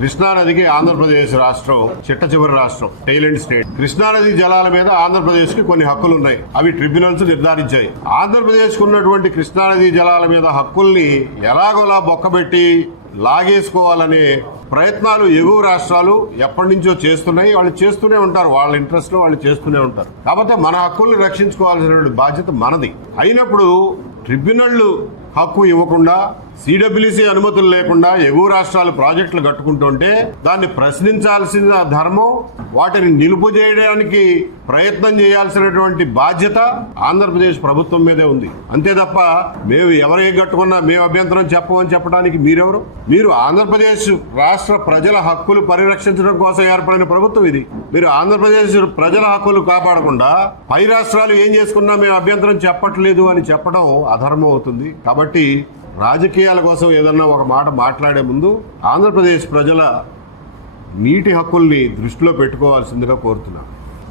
కృష్ణానదికి ఆంధ్రప్రదేశ్ రాష్ట్రం చిట్ట చివరి రాష్ట్రం, టైలెండ్ స్టేట్. కృష్ణానది జలాల మీద ఆంధ్రప్రదేశ్ కి కొన్ని హక్కులు ఉన్నాయి. అవి ట్రిబ్యునల్స్ నిర్ధారించాయి. ఆంధ్రప్రదేశ్ కు ఉన్నటువంటి కృష్ణానది జలాల మీద హక్కుల్ని ఎలాగోలా బొక్కబెట్టి లాగేసుకోవాలనే ప్రయత్నాలు ఎగువ రాష్ట్రాలు ఎప్పటి నుంచో చేస్తున్నాయి. వాళ్ళు చేస్తూనే ఉంటారు, వాళ్ళ ఇంట్రెస్ట్ లో వాళ్ళు చేస్తూనే ఉంటారు. కాకపోతే మన హక్కుల్ని రక్షించుకోవాల్సిన బాధ్యత మనది. అయినప్పుడు ట్రిబ్యునళ్లు హక్కు ఇవ్వకుండా, సిడబ్ల్యూసీ అనుమతులు లేకుండా ఎగువ రాష్ట్రాలు ప్రాజెక్టులు కట్టుకుంటుంటే దాన్ని ప్రశ్నించాల్సిన ధర్మం, వాటిని నిలుపు చేయడానికి ప్రయత్నం చేయాల్సినటువంటి బాధ్యత ఆంధ్రప్రదేశ్ ప్రభుత్వం మీదే ఉంది. అంతే తప్ప మేము ఎవరికి కట్టుకున్నా మేము అభ్యంతరం చెప్పమని చెప్పడానికి మీరెవరు? మీరు ఆంధ్రప్రదేశ్ రాష్ట్ర ప్రజల హక్కులు పరిరక్షించడం కోసం ఏర్పడిన ప్రభుత్వం ఇది. మీరు ఆంధ్రప్రదేశ్ ప్రజల హక్కులు కాపాడకుండా పై రాష్ట్రాలు ఏం చేసుకున్నా మేము అభ్యంతరం చెప్పట్లేదు అని చెప్పడం అధర్మం అవుతుంది. కాబట్టి రాజకీయాల కోసం ఏదన్నా ఒక మాట మాట్లాడే ముందు ఆంధ్రప్రదేశ్ ప్రజల నీటి హక్కుల్ని దృష్టిలో పెట్టుకోవాల్సిందిగా కోరుతున్నాను.